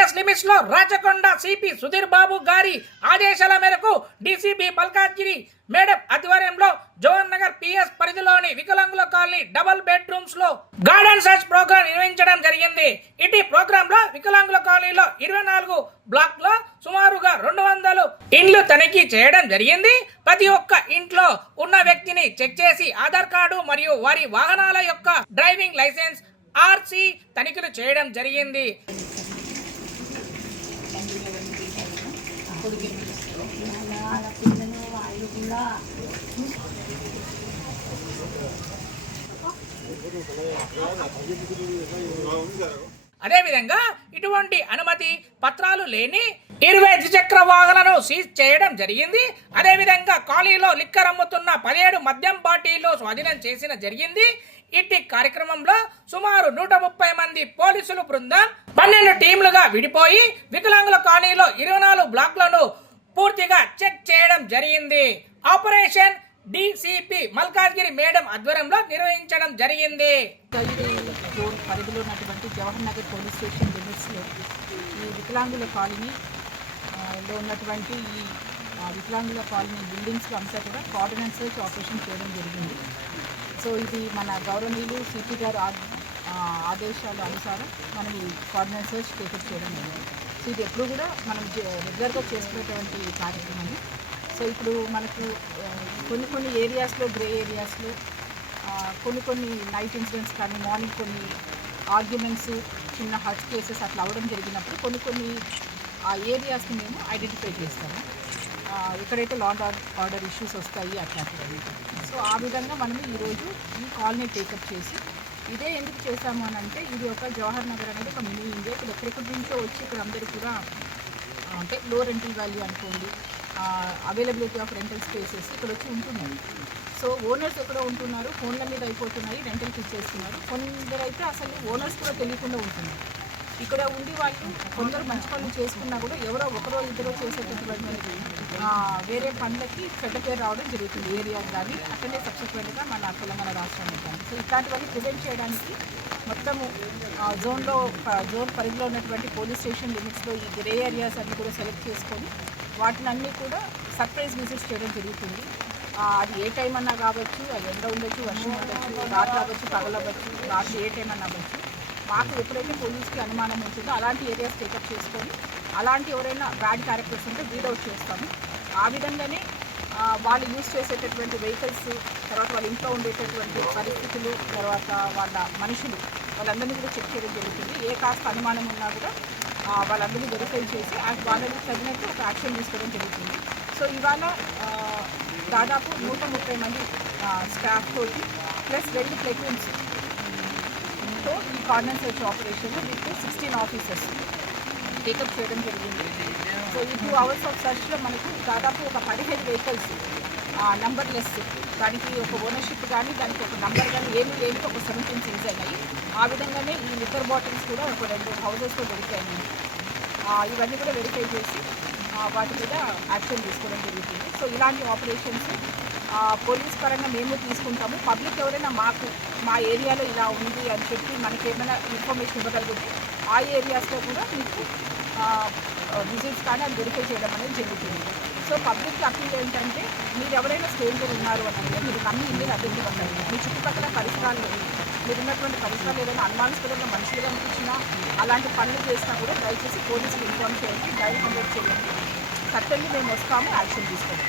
PS limits లో Rachakonda CP Sudheer Babu గారి ఆదేశాల మేరకు డీసీపీ మల్కాజ్గిరి మేడం ఆధ్వర్యంలో జవహర్ నగర్ పిఎస్ పరిధిలోని వికలాంగుల కాలనీ డబుల్ బెడ్రూమ్స్ లో గార్డెన్ సర్చ్ ప్రోగ్రాం నిర్వహించడం జరిగింది. ఇటీ ప్రోగ్రామ్ లో వికలాంగుల కాలనీలో 24 బ్లాక్ లో సుమారుగా 200 ఇండ్లు తనిఖీ చేయడం జరిగింది. ప్రతి ఒక్క ఇంట్లో ఉన్న వ్యక్తిని చెక్ చేసి ఆధార్ కార్డు మరియు వారి వాహనాల యొక్క డ్రైవింగ్ లైసెన్స్ ఆర్సీ తనిఖీలు చేయడం జరిగింది. అదేవిధంగా ఇటువంటి అనుమతి పత్రాలు లేని 20 ద్విచక్ర వాహనాలను సీజ్ చేయడం జరిగింది. అదేవిధంగా కాలనీలో లిక్కర్ అమ్ముతున్న 17 మద్యం బాటిళ్లు స్వాధీనం చేసిన జరిగింది. ఇట్టి కార్యక్రమంలో సుమారు 130 మంది పోలీసులు బృందం 12 టీంలుగా విడిపోయి వికలాంగుల కాలనీలో 24 బ్లాక్లను పూర్తిగా చెక్ చేయడం జరిగింది. ఆపరేషన్ డీసీపీ మల్కాజ్గిరి మేడం ఆధ్వర్యంలో నిర్వహించడం జరిగింది. పరిధిలో ఉన్నటువంటి జవహర్ నగర్ పోలీస్ స్టేషన్ లిమిట్స్లో ఈ వికలాంగుల కాలనీలో ఉన్నటువంటి ఈ వికలాంగుల కాలనీ బిల్డింగ్స్లో అంతా కూడా కోఆర్డినేట్ సర్చ్ ఆపరేషన్ చేయడం జరిగింది. సో ఇది మన గౌరవనీయులు సిపి గారు ఆదేశాల అనుసారం మనం ఈ కోఆర్డినేట్ సర్చ్ టేకప్ చేయడం జరిగింది. సో ఇది ఎప్పుడు కూడా మనం రెగ్యులర్గా చేసుకునేటువంటి కార్యక్రమం. సో ఇప్పుడు మనకు కొన్ని ఏరియాస్లో గ్రే ఏరియాస్లో కొన్ని నైట్ ఇన్సిడెంట్స్ కానీ మార్నింగ్ కొన్ని ఆర్గ్యుమెంట్స్ చిన్న హర్ట్ కేసెస్ అట్లా అవ్వడం జరిగినప్పుడు కొన్ని ఆ ఏరియాస్ని మేము ఐడెంటిఫై చేస్తాము. ఎక్కడైతే లా అండ్ ఆర్డర్ ఇష్యూస్ వస్తాయి అట్లాంటివి. సో ఆ విధంగా మనము ఈరోజు ఈ కాలనీ టేకప్ చేసి ఇదే ఎందుకు చేశాము అని అంటే ఇది ఒక జవహర్ నగర్ అనేది ఒక మినీ ఇండియా. ఇక్కడ ఎక్కడెక్కడి నుంచో వచ్చి ఇక్కడ అందరూ కూడా అంటే లో రెంటల్ వాల్యూ అనుకోండి, అవైలబిలిటీ ఆఫ్ రెంటల్ స్పేసెస్ ఇక్కడ వచ్చి ఉంటున్నాయి. సో ఓనర్స్ ఎక్కడో ఉంటున్నారు, ఫోన్ల మీద అయిపోతున్నాయి, రెంటల్కి ఇచ్చేస్తున్నారు. కొందరైతే అసలు ఓనర్స్ కూడా తెలియకుండా ఉంటున్నారు. ఇక్కడ ఉండి వాళ్ళు కొందరు మంచి పనులు చేసుకున్నా కూడా ఎవరో ఒకరో ఇద్దరో చేసేటటువంటి వేరే పనులకి చెడ్డ పేరు రావడం జరుగుతుంది ఏరియా కానీ అక్కడనే సబ్సిక్వెంట్గా మన తెలంగాణ రాష్ట్రానికి కానీ. సో ఇట్లాంటివన్నీ ప్రివెంట్ చేయడానికి మొత్తము జోన్ పరిధిలో ఉన్నటువంటి పోలీస్ స్టేషన్ లిమిట్స్లో ఈ గ్రే ఏరియాస్ అన్ని కూడా సెలెక్ట్ చేసుకొని వాటిని అన్నీ కూడా సర్ప్రైజ్ విజిట్స్ చేయడం జరుగుతుంది. అది ఏ టైం అన్నా కావచ్చు, అది ఎండ ఉండొచ్చు, వర్షం ఉండొచ్చు, రాత్రి అవ్వచ్చు, పగలవచ్చు, రాత్రి ఏ టైం అన్నా అవ్వచ్చు. మాకు ఎప్పుడైతే పోలీస్కి అనుమానం ఉంటుందో అలాంటి ఏరియాస్ టేకప్ చేసుకొని అలాంటి ఎవరైనా బ్యాడ్ క్యారెక్టర్స్ ఉంటే వీడౌట్ చేస్తాము. ఆ విధంగానే వాళ్ళు యూజ్ చేసేటటువంటి వెహికల్స్, తర్వాత వాళ్ళ ఇంట్లో ఉండేటటువంటి పరిస్థితులు, తర్వాత వాళ్ళ మనుషులు వాళ్ళందరినీ కూడా చెక్ చేయడం జరుగుతుంది. ఏ కాస్త అనుమానం ఉన్నా కూడా వాళ్ళందరినీ వెరిఫై చేసి వాళ్ళని తగినట్టు ఒక యాక్షన్ తీసుకోవడం జరుగుతుంది. సో ఇవాళ దాదాపు 130 మంది స్టాఫ్ తోటి ప్లస్ 2 ప్లేటూన్స్ తో ఈ corner search operation with 16 officers take up చేయడం జరిగింది. సో ఈ 2 hours ఆఫ్ సర్చ్లో మనకు దాదాపు ఒక 15 వెహికల్స్ నంబర్లెస్, దానికి ఒక ఓనర్షిప్ కానీ దానికి ఒక నంబర్ కానీ ఏమీ లేని ఒక 17 సీజ్ అయినాయి. ఆ విధంగానే ఈ లిక్కర్ బాటిల్స్ కూడా ఒక 2 హౌసెస్లో దొరికాయి. ఇవన్నీ కూడా వెరిఫై చేసి వాటి మీద యాక్షన్ తీసుకోవడం జరుగుతుంది. సో ఇలాంటి ఆపరేషన్స్ పోలీస్ పరంగా మేము తీసుకుంటాము. పబ్లిక్ ఎవరైనా మా ఏరియాలో ఇలా ఉంది అని చెప్పి మనకి ఏమైనా ఇన్ఫర్మేషన్ ఇవ్వగలిగితే ఆ ఏరియాస్లో కూడా మీకు విజిట్స్ కానీ అది వెరిఫై చేయడం అనేది జరుగుతుంది. సో పబ్లిక్ అప్పీల్ ఏంటంటే మీరు ఎవరైనా స్ట్రేంజర్ ఉన్నారు అని అంటే మీరు నమ్మి ఇల్లు అద్దెకి ఇవ్వండి. మీ చుట్టుపక్కల పరిసరాలు మీరు ఉన్నటువంటి పరిసరాలు ఏదైనా అనుమానాస్పదంగా మనుషులుగా అనిపించినా అలాంటి పనులు చేసినా కూడా దయచేసి పోలీసులు ఇన్ఫార్మ్ చేయండి, డైల్ 100 చేయండి. సర్టన్లీ మేము వస్తాము, యాక్షన్ తీసుకోండి.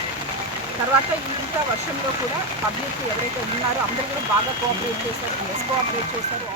తర్వాత ఇంత వర్షంలో కూడా పబ్లిక్ ఎవరైతే ఉన్నారో అందరూ కూడా బాగా కోఆపరేట్ చేశారు, కోఆపరేట్ చేస్తారు.